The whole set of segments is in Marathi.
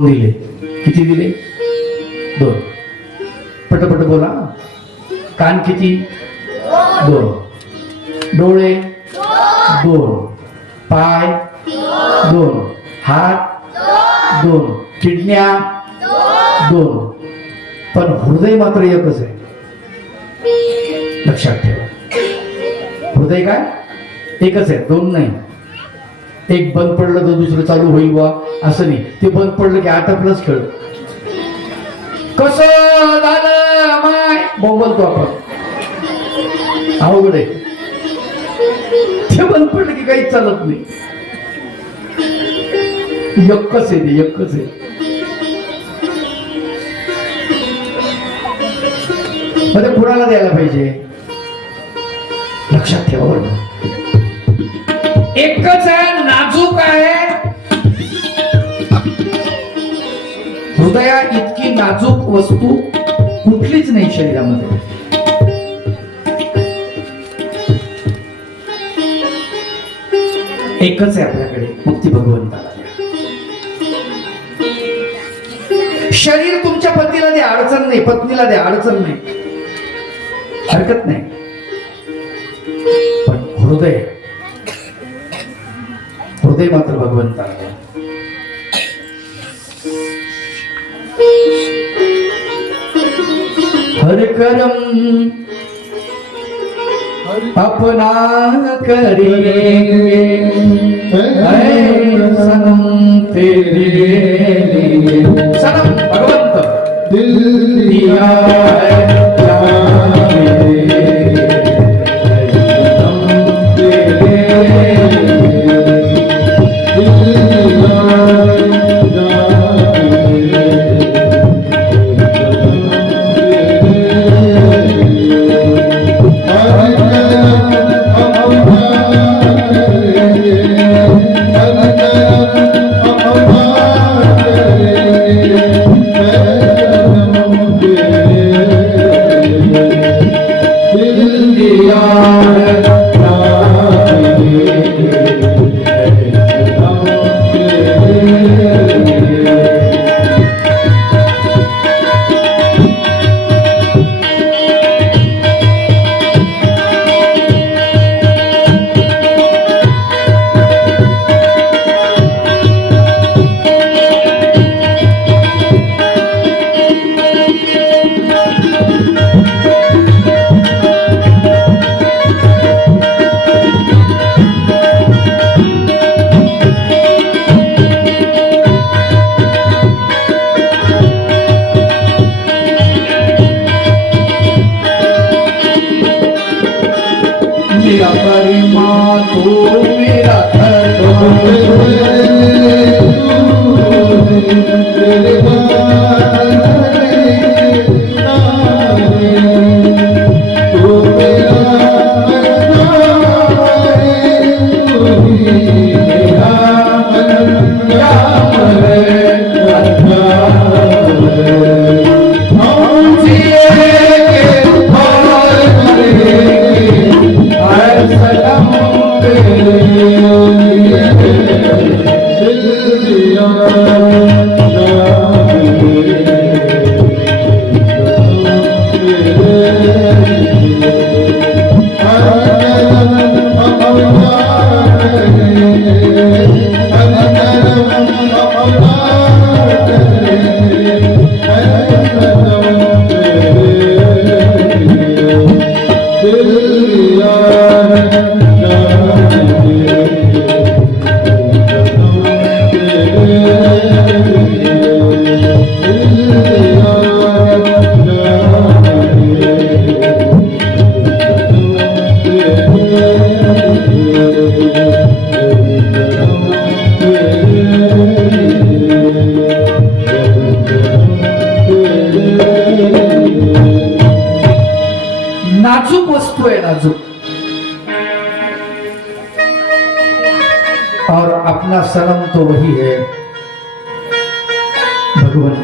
दिले. किती दिले? 2. पटपट बोला. कान किती? 2. डोळे 2. पाय 2. हात 2. किडन्या 2. पण हृदय मात्र एकच आहे. लक्षात ठेवा. हृदय काय एकच आहे, 2 नाही. एक बंद पडलं तर दुसरं चालू होईल बा असं नाही. ते बंद पडलं की आटपलंच खेळ. कसं झालं माय बोलतो आपण, अवघड आहे. ते बंद पडलं की काहीच चालत नाही. एकच आहे ते, एकच आहे. मध्ये कुणाला द्यायला पाहिजे? लक्षात ठेवा बरं. एकच आहे, नाजूक आहे. हृदया इतकी नाजूक वस्तू कुठलीच नाही शरीरामध्ये. एकच आहे आपल्याकडे, मुक्ती भगवंताला द्या. शरीर तुमच्या पतीला द्या, अडचण नाही. पत्नीला द्या, अडचण नाही, हरकत नाही. पण हृदय, हृदय मात्र भगवंताला द्या. हर करम अपना करेंगे सनम तेरे लिए. सनम भगवंत दिल दिया है नाजूक वस्तु है, नाजुक। और अपना सनम तो वही है भगवान।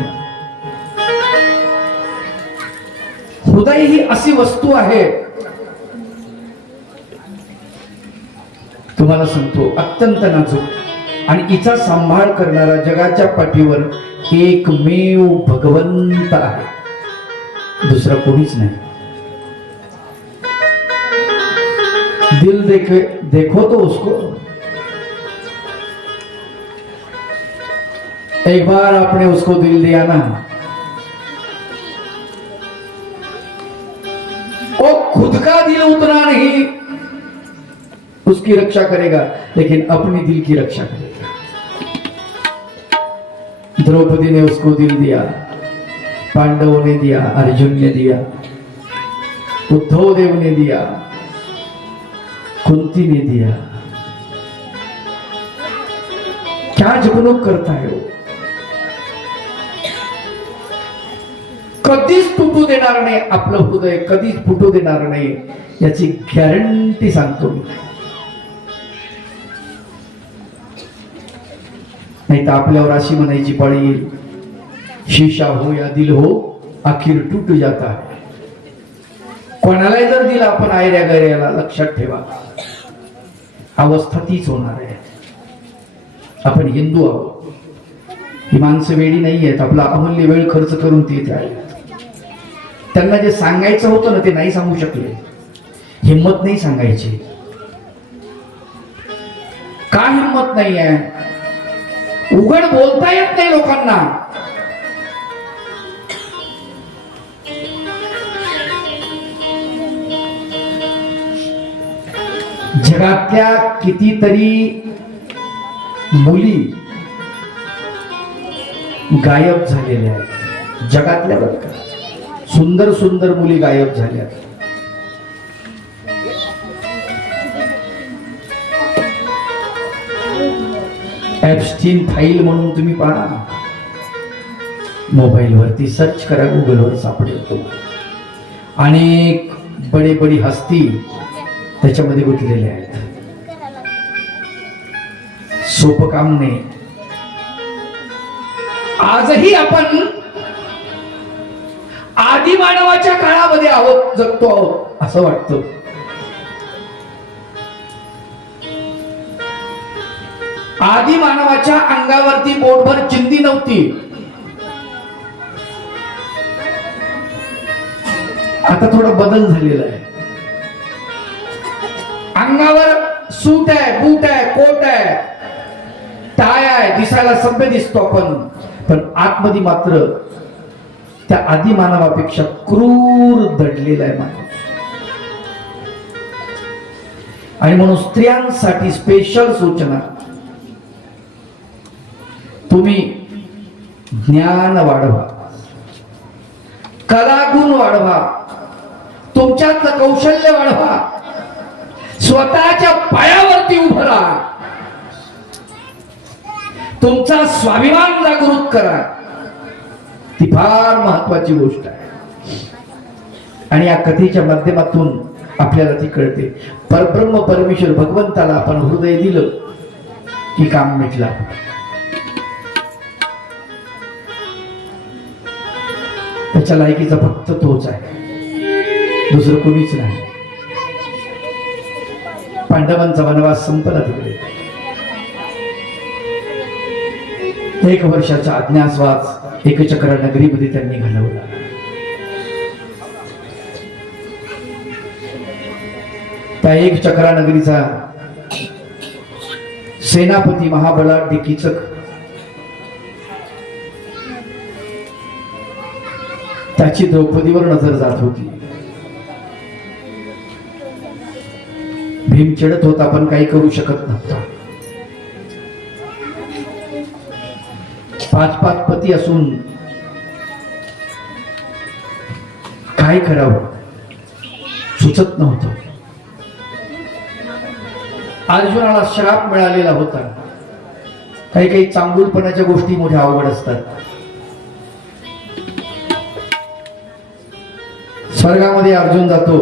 हृदय ही अशी वस्तू आहे, तुम्हाला सांगतो अत्यंत नाजूक, आणि हिचा सांभाळ करणारा जगाच्या पाठीवर एकमेव भगवंत आहे, दुसरा कोणीच नाही. दिल देखो तो उसको, एक बार आपने उसको दिल दिया ना, वो खुद का दिल उतना नहीं उसकी रक्षा करेगा, लेकिन अपनी दिल की रक्षा करेगा. द्रौपदी ने उसको दिल दिया, पांडवों ने दिया, अर्जुन ने दिया, उद्धव देव ने दिया, कुंती ने दिया. क्या जगणूक करता है वो, कधीच तुटू देणार नाही आपलं हृदय, कधीच फुटू देणार नाही याची गॅरंटी सांगतो मी. नाही तर आपल्यावर अशी म्हणायची पाळी येईल, शीशा हो या दिल हो आखिर टूट जाता है. कोणालाही जर दिला आपण आयऱ्या गैऱ्याला, लक्षात ठेवा अवस्था तीच होणार आहे. आपण हिंदू आहोत, ही माणसं वेळी नाही आहेत, आपला अमूल्य वेळ खर्च करून ते इथे आले. त्यांना जे सांगायचं होतं ना ते नाही सांगू शकले, हिम्मत नाही सांगायची. का हिम्मत नाही आहे? उघड बोलता येत नाही लोकांना. जगातल्या कितीतरी मुली गायब झालेल्या आहेत, जगातल्या बरं का, सुंदर सुंदर मुली गायब झाल्या. एप्स्टीन फाईल म्हणून तुम्ही पहा, मोबाईल वरती सर्च करा, गुगल वर सापडेल तुम्हाला. अनेक बडे बडी हस्ती त्याच्यामध्ये गुंतलेले आहेत. सोपं काम नाही. आजही आपण आदी मानवाच्या काळामध्ये आहोत, जगतो आहोत असं वाटतं. आदी मानवाच्या अंगावरती बोटभर चिंदी नव्हती, आता थोडा बदल झालेला आहे. अंगावर सूट आहे, बूट आहे, कोट आहे, टाय आहे, दिसायला सभ्य दिसतो आपण, पण आतमध्ये मात्र त्या आदी मानवापेक्षा क्रूर दडलेला आहे मानव. आणि म्हणून स्त्रियांसाठी स्पेशल सूचना, तुम्ही ज्ञान वाढवा, कलागुण वाढवा, तुमच्यातलं कौशल्य वाढवा, स्वतःच्या पायावरती उभं राहा, तुमचा स्वाभिमान जागृत करा. ती फार महत्वाची गोष्ट आहे. आणि या कथेच्या माध्यमातून आपल्याला ती कळते. परब्रह्म परमेश्वर भगवंताला आपण हृदय दिलं की काम मिटलं. त्याच्या लायकीचा फक्त तोच आहे, दुसरं कोणीच नाही. पांडवांचा वनवास संपला तिकडे. 1 वर्षाचा अज्ञातवास एकचक्रा नगरीमध्ये त्यांनी घालवला. त्या एकचक्रा नगरीचा सेनापती महाबलाढ्य कीचक त्याची द्रौपदीवर नजर जात होती. भीम चिडत होता, पण काही करू शकत नव्हता. 5 पती असून काय करावं सुचत नव्हतं. अर्जुनाला श्राप मिळालेला होता. काही काही चांगुलपणाच्या गोष्टी मोठ्या अवघड असतात. स्वर्गामध्ये अर्जुन जातो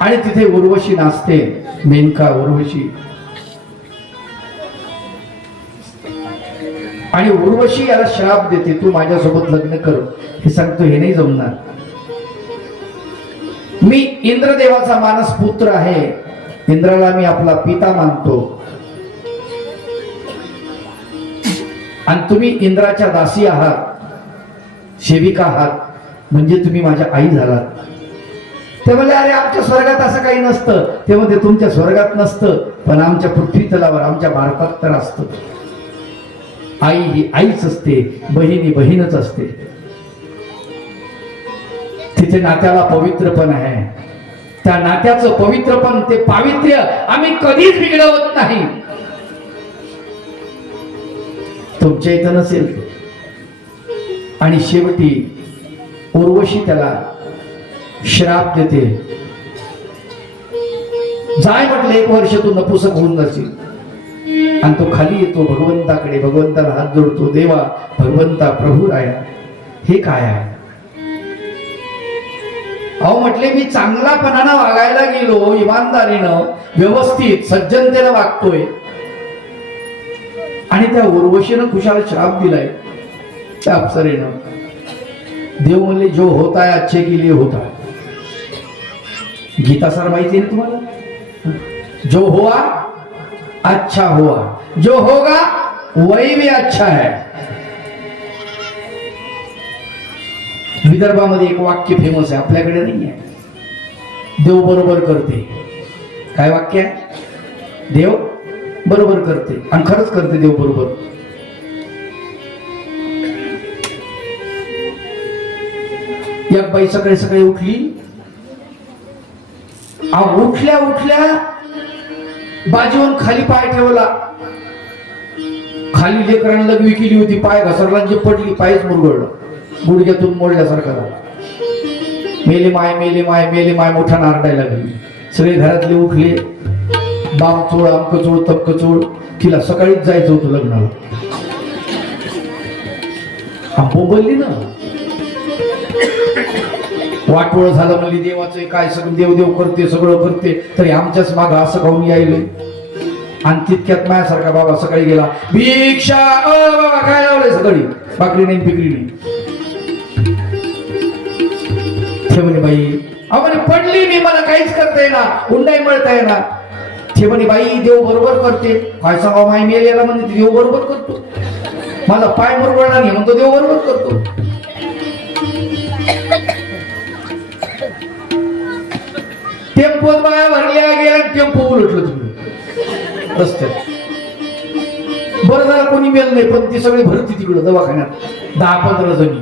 आणि तिथे उर्वशी नाचते, मेनका उर्वशी. आणि उर्वशी याला श्राप देते, तू माझ्यासोबत लग्न कर. हे सांगतो हे नाही जमणार, मी इंद्रदेवाचा मानस पुत्र आहे, इंद्राला मी आपला पिता मानतो. आणि तुम्ही इंद्राच्या दासी आहात, सेविका आहात, म्हणजे तुम्ही माझ्या आई झालात. ते म्हणले अरे आमच्या स्वर्गात असं काही नसतं. ते म्हणते तुमच्या स्वर्गात नसतं, पण आमच्या पृथ्वी तलावर आमच्या भारतात तर असतं. आई ही आईच असते, बहीण ही बहीणच असते. तिथे नात्याला पवित्रपण आहे. त्या नात्याचं पवित्रपण, ते पावित्र्य आम्ही कधीच बिघडवत नाही. तुमच्या इथं नसेल. आणि शेवटी उर्वशी त्याला श्राप देते. जाय म्हटलं 1 वर्ष तू नपुसक होऊन जाशील. आणि तो खाली येतो भगवंताकडे, भगवंताला हात जोडतो. देवा, भगवंता, प्रभू राया, हे काय आहे? अहो म्हटले मी चांगलापणानं वागायला गेलो, इमानदारीनं, व्यवस्थित सज्जनतेनं वागतोय, आणि त्या उर्वशीनं खुशाला श्राप दिलाय त्या अप्सरेनं. देव म्हणले जो होता है अच्छे के लिए होता है. गीता सर माहिती आहे ना तुम्हाला? जो हुआ अच्छा हुआ, जो होगा वही भी अच्छा है. विदर्भामध्ये एक वाक्य फेमस आहे, आपल्याकडे नाही आहे. देव बरोबर करते. काय वाक्य आहे? देव बरोबर करते. आणि खरंच करते देव बरोबर. एक बाई सकाळी सकाळी उठली. उठल्या उठल्या बाजीवन खाली पाय ठेवला. खाली लेकरांना लघवी केली होती, पाय घसरला, जे पडली, पायच मुरगळलं, गुडघ्यातून मोडल्यासारखा झाला. मेले माय, मेले माय, मेले माय, मोठा नारडायला लागली. सगळे घरातले उठले. बाम चोळ, अमक चोळ, तमक चोळ. तिला सकाळीच जायचं होतं लग्नाला. बोंबलली ना, वाटोळ झालं म्हणली. देवाचं काय, सगळं देव देव करते, सगळं करते, तरी आमच्याच माग असं खाऊन यायले. आणि तितक्यात माझ्यासारखा बाबा सकाळी गेला, भिक्षा. बाबा काय लावलंय सकाळी? भाकरी नाही, पिकरी नाही. ते म्हणे बाई, म्हणे पडली मी, मला काहीच करता येणार, उंडाई मळता येणार. ते म्हणे बाई देव बरोबर करते. काय सांगा माय मेलेला म्हणजे देव बरोबर करतो. माझा पाय मुरगळला नाही म्हणतो देव बरोबर करतो. टेम्पोत बाया भरल्या गेल्या, टेम्पो उलटलं तुम्ही रस्त्यात. बरं झालं कोणी मेल नाही, पण ती सगळी भरती तिकडं दवाखान्यात 10-15 जणी.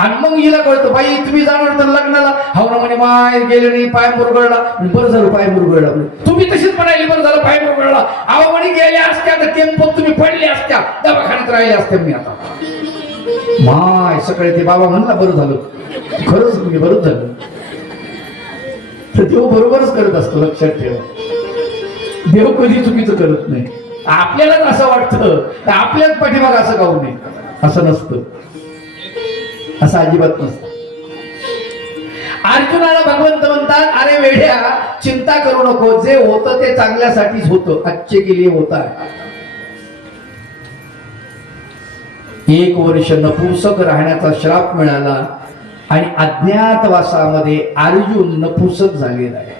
आणि मग हिला कळतं बाई तुम्ही जाणार तर लग्नाला? हो ना म्हणे, माय गेले नाही, पाय मुरगळला. बरं झालं पाय मुरगळला. तुम्ही तशीच म्हणाली बरं झालं पाय मुरगळला. अहो म्हणे गेल्या असत्या तर टेम्पोत तुम्ही पडल्या असत्या, दवाखान्यात राहिल्या असत्या मी आता. माय सकाळी ते बाबा म्हणला बरं झालं, खरंच तुम्ही बरं झालं. तर देव बरोबरच करत असतो, लक्षात ठेवा. देव कधी चुकीचं करत नाही. आपल्यालाच असं वाटतं आपल्याच पाठीमाग असं गाऊ नये, असं नसतं. असं अजिबात नसतं. अर्जुनाला भगवंत म्हणतात, अरे वेड्या, चिंता करू नको, जे होतं ते चांगल्यासाठीच होतं, अच्छे के लिए होता है. 1 वर्ष नपुंसक राहण्याचा श्राप मिळाला आणि अज्ञातवासामध्ये अर्जुन नपुंसक झालेला आहे.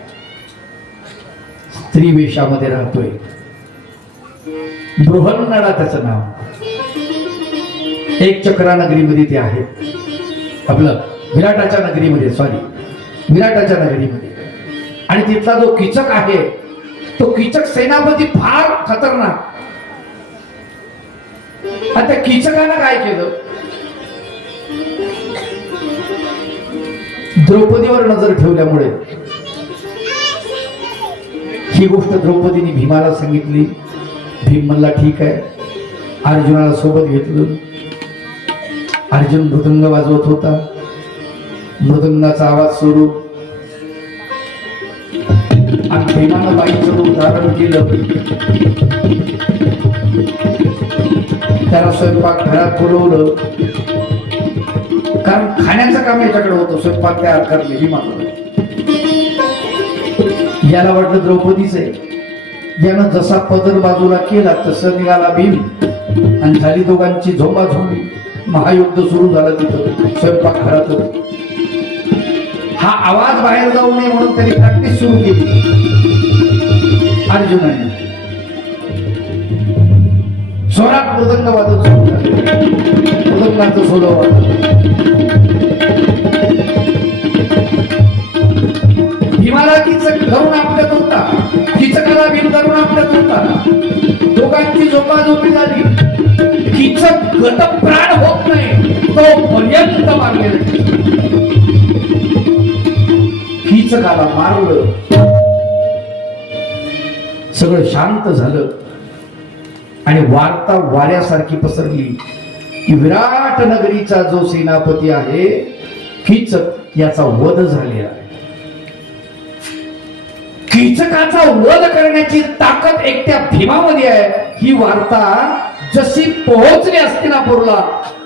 स्त्री वेशामध्ये राहतोय. बृहन्नळा त्याचं नाव. एक चक्रा नगरीमध्ये ते आहे, आपलं विराटाच्या नगरीमध्ये, विराटाच्या नगरीमध्ये. आणि तिथला जो कीचक आहे, तो कीचक सेनापती फार खतरनाक. आणि त्या कीचकानं काय केलं? द्रौपदीवर नजर ठेवल्यामुळे ही गोष्ट द्रौपदीने भीमाला सांगितली. भीम म्हणला ठीक आहे. अर्जुनाला सोबत घेतलं. अर्जुन मृदंग वाजवत होता. मृदंगाचा आवाज सुरू. आणि भीमानं बाईचं रूप धारण केलं. त्याला स्वयंपाक घरात बोलवलं, कारण खाण्याचं काम याच्याकडे होतं, स्वयंपाक तयार करणे भीमाकडे. याला वाटलं द्रौपदीच आहे. यानं जसा पदर बाजूला केला तसं निघाला भीम, आणि झाली दोघांची झोंबाझोंबी. महायुद्ध सुरू झालं तिथं स्वयंपाक घरात. हा आवाज बाहेर जाऊ नये म्हणून त्यांनी प्रॅक्टिस सुरू केली अर्जुनाने. स्वरात मृदंग वाजत सुरू झाले. मृदंगाचं सोलो वाजत. भीमाला किचक धरून आपटत होता, किचकाला भीम धरून आपटत होता. दोघांची झोपाझोपी झाली. किचक गतप्राण होत नाही तो पर्यंत मारलेला. किचकाला मारलं. सगळं शांत झालं आणि वार्ता वाऱ्यासारखी पसरली की विराट नगरीचा जो सेनापती आहे कीचक याचा वध झालेला आहे. कीचकाचा वध करण्याची ताकद एकट्या भीमामध्ये आहे. ही वार्ता जशी पोहोचली हस्तिनापूरला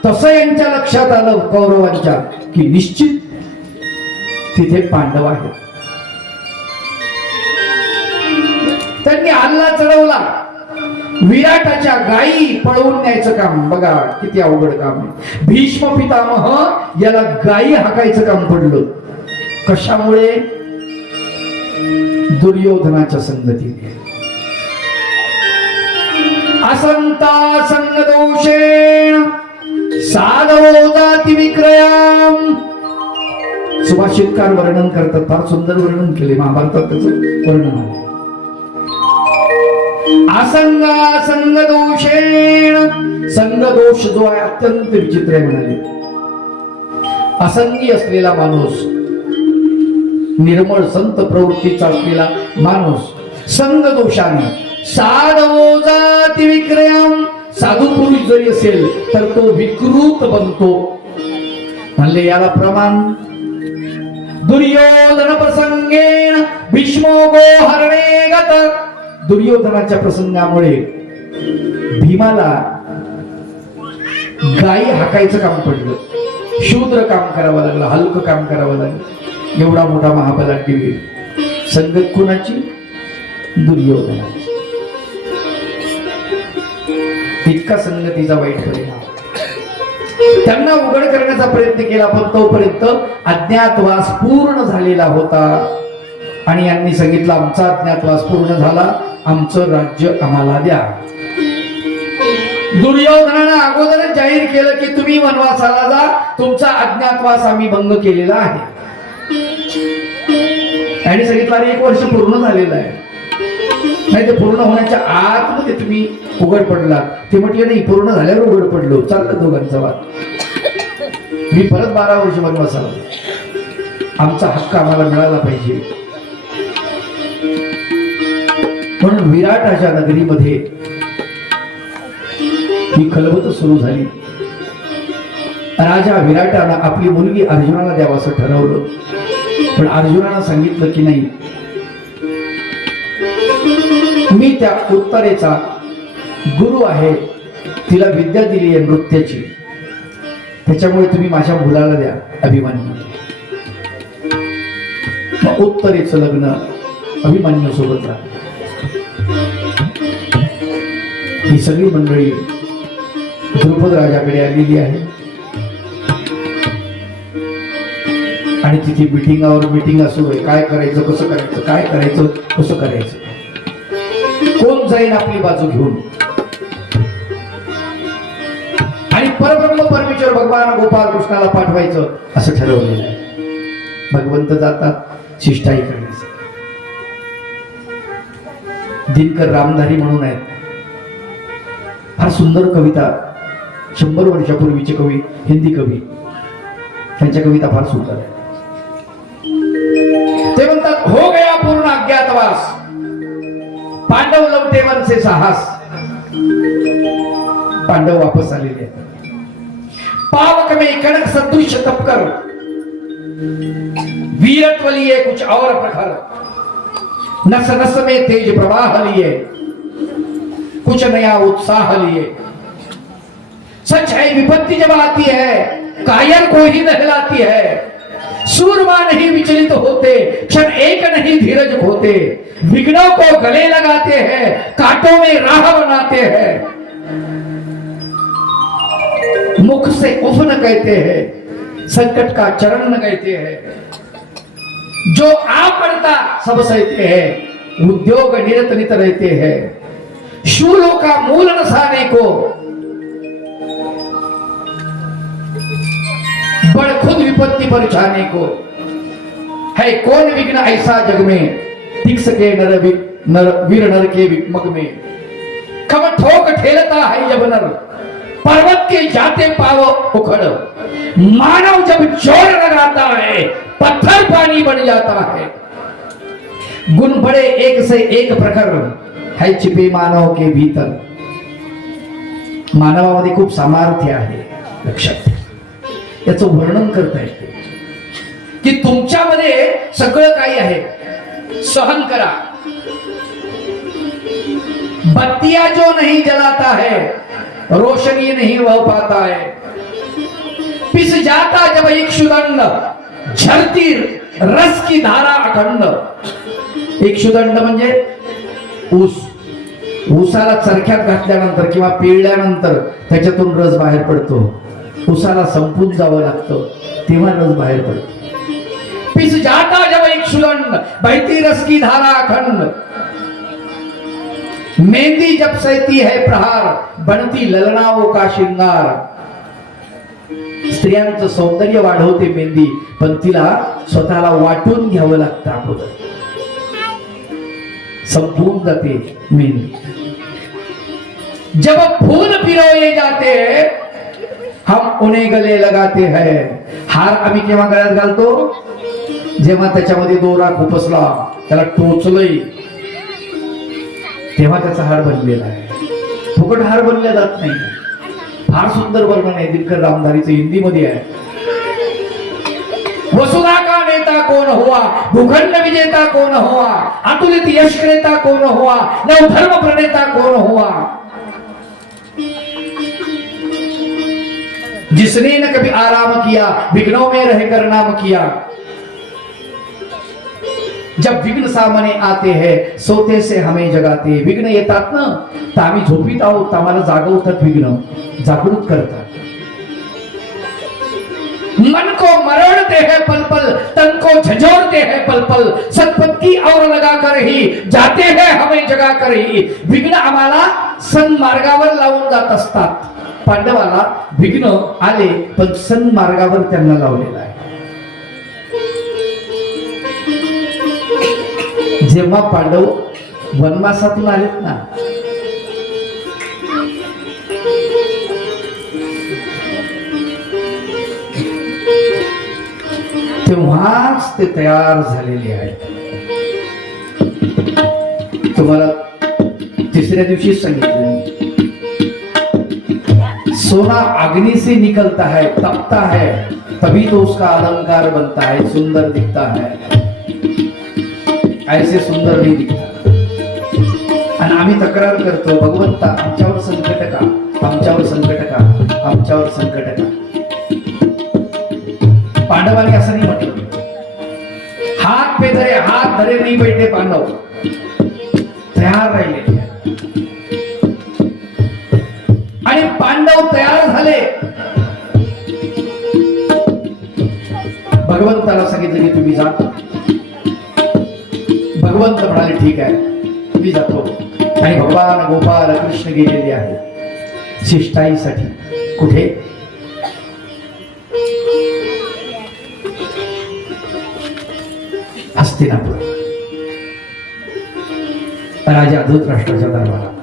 तसं यांच्या लक्षात आलं कौरवांच्या की निश्चित तिथे पांडव आहेत. त्यांनी हल्ला चढवला. विराटाच्या गायी पळवून न्यायचं काम. बघा किती अवघड काम आहे. भीष्म पितामह याला गायी हाकायचं काम पडलं. कशामुळे? दुर्योधनाच्या संगतीने. असंता संग दोषेण साधवो जाती विक्रयाम. सुभाषितकार वर्णन करतात. फार सुंदर वर्णन केले महाभारतात त्याचं वर्णन आहे. असंगा संग दोषेण. संग दोष जो आहे अत्यंत विचित्र आहे म्हणाले. असंगी असलेला माणूस, निर्मळ संत प्रवृत्तीचा असलेला माणूस संग दोषाने साधवो जाती विक्रयम. साधू पुरुष जरी असेल तर तो विकृत बनतो. म्हणले याला प्रमाण दुर्योधन प्रसंगेन भीष्मो गो हरणे गत. दुर्योधनाच्या प्रसंगामुळे भीमाला गायी हाकायचं काम पडलं. शूद्र काम करावं लागलं, हलकं काम करावं लागलं. एवढा मोठा महाबलाढ्य वीर. संगत कोणाची? दुर्योधनाची. इतका संगतीचा वाईट परिणाम. त्यांना उघड करण्याचा प्रयत्न केला पण तोपर्यंत अज्ञातवास पूर्ण झालेला होता आणि यांनी सांगितलं आमचा अज्ञातवास पूर्ण झाला, आमचं राज्य आम्हाला द्या. दुर्योधनानं अगोदरच जाहीर केलं की तुम्ही वनवासाला जा, तुमचा अज्ञातवास आम्ही भंग केलेला आहे. आणि सांगितलं अरे 1 वर्ष पूर्ण झालेलं आहे, नाही ते पूर्ण होण्याच्या आतमध्ये तुम्ही उघड पडला. ते म्हटले नाही पूर्ण झाल्यावर उघड पडलो. चाललं दोघांचा वाद. मी परत 12 वर्ष वनवासाला, आमचा हक्क आम्हाला मिळाला पाहिजे. म्हणून विराटाच्या नगरीमध्ये ही खलबत सुरू झाली. राजा विराटानं आपली मुलगी अर्जुनाला द्यावं असं ठरवलं. पण अर्जुनानं सांगितलं की नाही, मी त्या उत्तरेचा गुरु आहे, तिला विद्या दिली आहे नृत्याची, त्याच्यामुळे तुम्ही माझ्या मुलाला द्या अभिमन्यू. मग उत्तरेचं लग्न अभिमन्यू सोबत झालं. ही सगळी मंडळी द्रुपद राजाकडे आलेली आहे आणि तिथे मीटिंग सुरू आहे. काय करायचं, कसं करायचं, काय करायचं, कसं करायचं, कोण जाईल आपली बाजू घेऊन. आणि परब्रह्म परमेश्वर भगवान गोपाल कृष्णाला पाठवायचं असं ठरवलेलं आहे. भगवंत जातात शिष्टाई करण्याचं. दिनकर रामधारी म्हणून आहेत, फार सुंदर कविता, 100 वर्षापूर्वीचे कवी, हिंदी कवी, त्यांच्या कविता फार सुंदर आहे. ते म्हणतात हो गया पूर्ण अज्ञातवास, पांडव लवटे वन से साहस. पांडव वापस आलेले आहेत. पावक में कणक सदृश तपकर, वीरत्व लिए कुछ और प्रखर. नस नस में तेज प्रवाह लिए, कुछ नया उत्साह लिए. सच है विपत्ति जब आती है, कायर को ही नहलाती है. सूरमा नहीं विचलित होते, क्षण एक नहीं धीरज खोते. विघ्नों को गले लगाते हैं, कांटों में राह बनाते हैं. मुख से उफ न कहते हैं, संकट का चरण न कहते हैं. जो आ पड़ता सब सहते हैं, उद्योग निरत नित रहते हैं. शूलों का मूल नसाने को बड़ खुद विपत्ति पर छाने को। है कौन विघ्न ऐसा जग में, टिक सके वीर नर के मग में। कब ठोक ठेलता है जब नर, पर्वत के जाते पाव उखड़। मानव जब जोर लगाता है, पत्थर पानी बन जाता है। गुण बड़े एक से एक प्रखर है छिपे मानव के भीतर। मानवामध्ये खूप सामर्थ्य आहे, लक्षात घ्या. याचं वर्णन करता येते की तुमच्यामध्ये सगळं काही आहे. सहन करा. बत्तियां जो नहीं जलाता है, रोशनी नहीं वह पाता है. पिस जाता जब इक्षुदंड, झरती रस की धारा अखंड. इक्षुदंड म्हणजे ऊस. ऊसाला चरख्यात घातल्यानंतर किंवा पिळल्यानंतर त्याच्यातून रस बाहेर पडतो. ऊसाला संपून जावं लागतं तेव्हा रस बाहेर पडतो. पिस जाता जब इक्षुदंड, बहती रस की धारा अखंड. मेहंदी जब सहती है प्रहार, बनती ललनाओं का श्रृंगार. स्त्रियांचं सौंदर्य वाढवते मेहंदी, पण तिला स्वतःला वाटून घ्यावं लागतं अगोदर. संपून जाते मेहंदी. जब फूल पिरोए जाते हैं, हम उन्हें गले लगाते हैं. हार आम्ही केव्हा गळ्यात घालतो? जेव्हा त्याच्यामध्ये दोरा खुपसला, त्याला टोचलंय, तेव्हा त्याचा हार बनलेला आहे. फुकट हार बनला जात नाही. फार सुंदर वर्णन आहे दिनकर रामधारीचं, हिंदीमध्ये आहे. वसुधा का नेता कौन हुआ, भूखंड विजेता कौन हुआ, अतुलित यश क्रेता कौन हुआ, नवधर्म प्रणेता कौन हुआ. जिसने न कभी आराम किया, विघ्नों में रहकर नाम किया. जब विघ्न सामने आते हैं, सोते से हमें जगाते. विघ्न येतात ना, तर आम्ही झोपीत आहोत, आम्हाला जागवतात विघ्न, जागृत करतात. मन को मरोड़ते हैं पल पल, तन को झंझोड़ते हैं पल पल. सत्पत्ती और लगा कर ही जाते हैं हमें जगा कर ही. विघ्न आम्हाला सन्मार्गावर लावून जात असतात. पांडवाला विघ्न आले, पण सन्मार्गावर त्यांना लावलेला आहे. जेव्हा पांडव वनवासातून आलेत ना, तेव्हाच ते तयार झालेले आहेत. तुम्हाला तिसऱ्या दिवशी सांगितलं, सोना अग्नि से निकलता है, तपता है, तभी तो उसका अलंकार बनता है, सुंदर दिखता है. ऐसे सुंदर नहीं दिखता. आणि आम्ही तक्रार करतो, भगवंता आमच्यावर संकट का, आमच्यावर संकट का, आमच्यावर संकट का. पांडवांनी असं नाही म्हटलं. हात पे धरे, हात धरे नाही बैठे पांडव, तयार राहिले. आणि पांडव तयार झाले. भगवंताला सांगितलं की तुम्ही जा. भगवंत म्हणाले ठीक आहे, मी जातो. आणि भगवान गोपाल कृष्ण गेलेले आहे शिष्टाईसाठी. कुठे? हस्तिनापुर, राजा धृतराष्ट्राच्या दरबारात.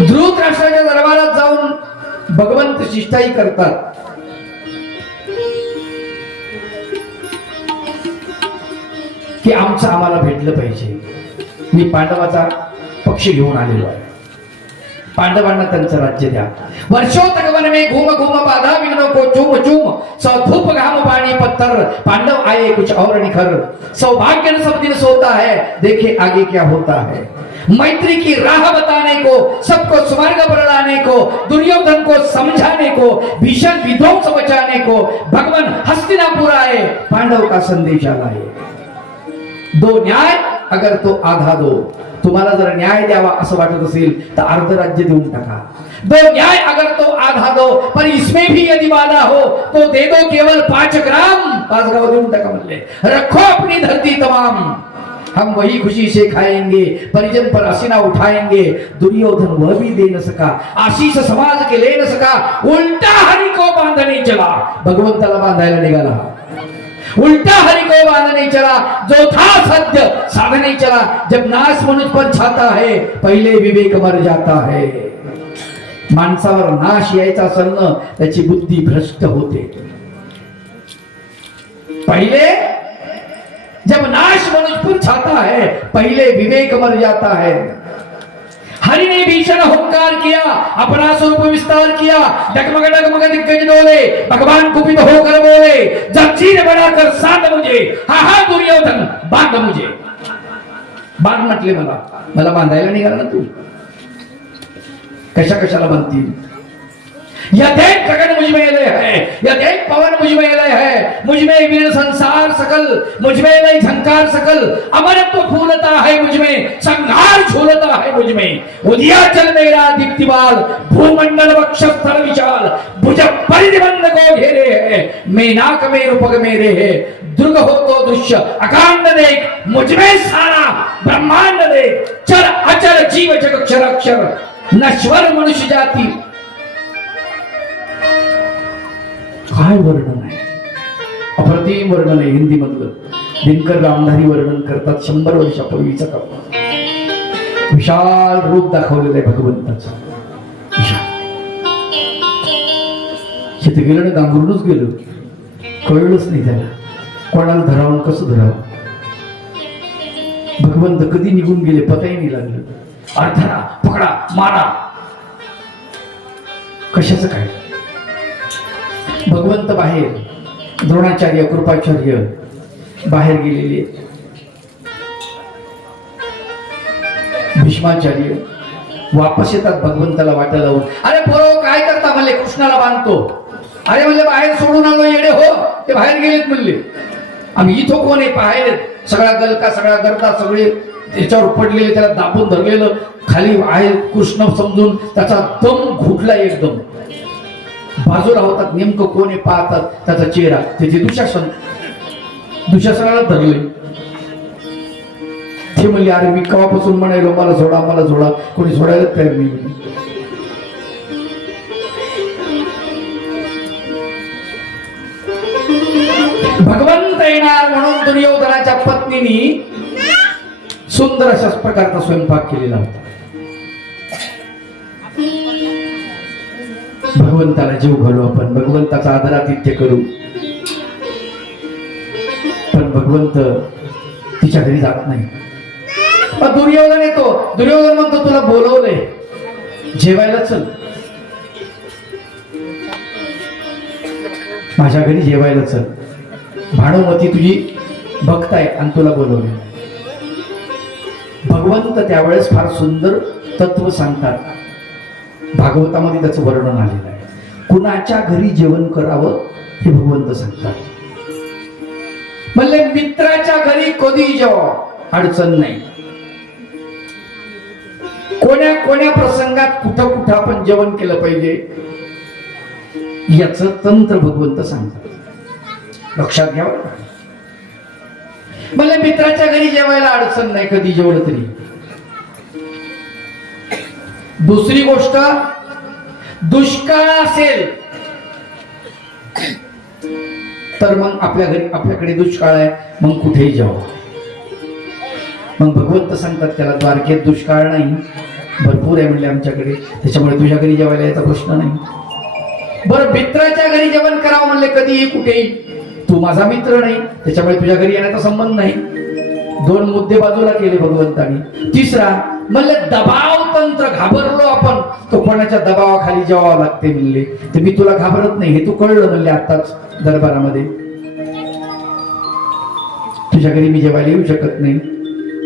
धृतराष्ट्राच्या दरबारात जाऊन भगवंत शिष्टाई करतात. की आमचं आम्हाला भेटलं पाहिजे. मी पांडवाचा पक्ष घेऊन आलेलो आहे. पांडवांना त्यांचं राज्य द्या. वर्षों तक वन में घूम घूम बाधा विघ्नों को चूम चूम, सौ धूप घाम पानी पत्थर, पांडव आए कुछ और निखर. सौभाग्य न सब दिन सोता है, देखे आगे क्या होता है. मैत्री की राह बताने को, सबको स्वर्ग पर लाने को, दुर्योधन को समझाने को, भीषण विध्वंस बचाने को भगवान हस्तिनापुर आए, पांडव का संदेश लाए. दो न्याय अगर तो आधा दो. तुम्हाला जर न्याय द्यावा असं वाटत असेल तर अर्ध राज्य देऊन टाका. दो न्याय अगर तो आधा दो, पर इसमें भी यदि वादा हो तो दे दो केवल 5 ग्राम। 5 ग्राम देऊन टाका म्हणले, रखो अपनी धरती तमाम, हम वही खुशी से खाएंगे, परिजन पर असीना उठाएंगे। दुर्योधन वह भी दे न सका, आशीष समाज के ले न सका, उल्टा हरि को बांधने चला। भगवंताला बांधायला निघाला, उल्टा हरि को बांधने चला, जो था सत्य साधने चला। जब नाश मनुष्य पर छाता है, पहिले विवेक मर जाता है। माणसावर नाश यायचा असेल ना, त्याची बुद्धी भ्रष्ट होते। पहिले जब नाश मनुष्य पर छाता है, पहले विवेक मर जाता है। हरि ने भीषण हुंकार किया, अपना स्वरूप विस्तार किया, डगमग डगमग दिग्गज डोले, भगवान कुपित होकर बोले, जंजीर बनाकर साध मुझे, हा हा दुर्योधन बांध मुझे। बांध म्हटले मला बांधायला निघाला ना तू, कशा कशाला बांधतील? यह देख गगन मुझ में लय है, यह देख पवन मुझ में लय है, मुझ में वीर संसार सकल, मुझ में नहीं झंकार सकल, अमरत्व फूलता है मुझ में, संहार झूलता है मुझ में। उदयाचल मेरा दीप्तिमाल, भूमंडल वक्षस्थल विशाल, भुज परिबंध को घेरे है, मेनाक में रूपक मेरे है। दुर्ग हो तो दृश्य अकांड देख, मुझ में सारा ब्रह्मांड देख, चर अचर जीव जग अक्षर अक्षर, नश्वर मनुष्य जाती। काय वर्णन आहे, अप्रतिम वर्णन आहे हिंदी मधलं। दिनकर रामधारी वर्णन करतात 100 वर्षापूर्वीचा कथा। विशाल रूप दाखवलेलं आहे भगवंताचं। तिथे गेलं ना, गांगरूनच गेलो, कळलंच नाही त्याला कोणाला धरावं कसं धरावं। भगवंत कधी निघून गेले पताही नाही लागलं। अर्थरा पकडा मारा, कशाचं काय? भगवंत बाहेर, द्रोणाचार्य कृपाचार्य बाहेर गेलेले, भीष्माचार्य वापस येतात भगवंताला वाटा लावून। अरे पोरो काय करता म्हणले, कृष्णाला बांधतो। अरे म्हणले बाहेर सोडून आलो येडे हो, ते बाहेर गेलेत म्हणले। आम्ही इथं कोण आहे पाहायला, सगळा गलका सगळा करता सगळे त्याच्यावर पडलेले, त्याला दाबून धरलेलं खाली आहे कृष्ण समजून त्याचा दम घुटला एकदम। बाजूला होतात, नेमकं कोणी पाहतात त्याचा चेहरा, त्याचे दुशासनाला धरले। ते म्हणले अरे मी केव्हापासून म्हणायलो मला सोडा मला सोडा, कोणी सोडायला तयार नाही। भगवंत येणार म्हणून दुर्योधनाच्या पत्नीनी सुंदर अशाच प्रकारचा स्वयंपाक केलेला होता। भगवंताला जीव घालू आपण, भगवंताचा आदरातिथ्य करू। पण भगवंत तिच्या घरी जात नाही। दुर्योधन येतो, दुर्योधन म्हणतो तुला बोलवलंय जेवायला, चल माझ्या घरी जेवायला चल। भानुमती तुझी भक्त आहे आणि तुला बोलवले। भगवंत त्यावेळेस फार सुंदर तत्व सांगतात, भागवतामध्ये त्याचं वर्णन आलेलं आहे। कुणाच्या घरी जेवण करावं हे भगवंत सांगतात। म्हणले मित्राच्या घरी कधी जेवा, अडचण नाही। कोण्या कोण्या प्रसंगात कुठं कुठं आपण जेवण केलं पाहिजे याचं तंत्र भगवंत सांगतात, लक्षात घ्यावं। म्हणले मित्राच्या घरी जेवायला अडचण नाही कधी जेवढं तरी। दुसरी गोष्ट, दुष्काळ असेल तर मग आपल्याकडे दुष्काळ आहे, मग कुठेही जावं। मग भगवंत सांगतात त्याला द्वारकेत दुष्काळ नाही, भरपूर आहे म्हणले आमच्याकडे, त्याच्यामुळे तुझ्या घरी जेवायला याचा प्रश्न नाही। बरं मित्राच्या घरी जेवण करावं म्हणले कधीही कुठेही, तू माझा मित्र नाही त्याच्यामुळे तुझ्या घरी येण्याचा संबंध नाही। 2 मुद्दे बाजूला केले भगवंतानी। तिसरा म्हणले दबाव तंत्र, घाबरलो आपण तो कोणाच्या दबावाखाली जेवावं लागते म्हणले, ते मी तुला घाबरत नाही हे तू कळलं म्हणले आताच दरबारामध्ये। तुझ्या घरी मी जेवायला येऊ शकत नाही।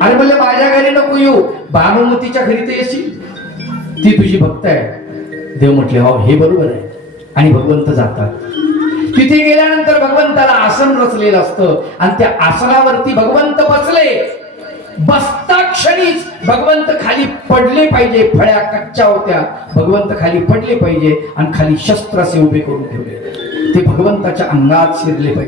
अरे म्हणले माझ्या घरी नको येऊ, भानुमतीच्या घरी तर येशील, ती तुझी भक्त आहे। देव म्हटले हो हे बरोबर आहे, आणि भगवंत जातात। तिथे गेल्यानंतर भगवंताला आसन रचलेलं असतं आणि त्या आसनावरती भगवंत बसले। बसता क्षणीच भगवंत खाली पडले पाहिजे. फळ्या कच्च्या होत्या, भगवंत खाली पडले पाहिजे आणि खाली शस्त्र असे उभे करून ठेवले. ते भगवंताच्या अंगात शिरले पाहिजे.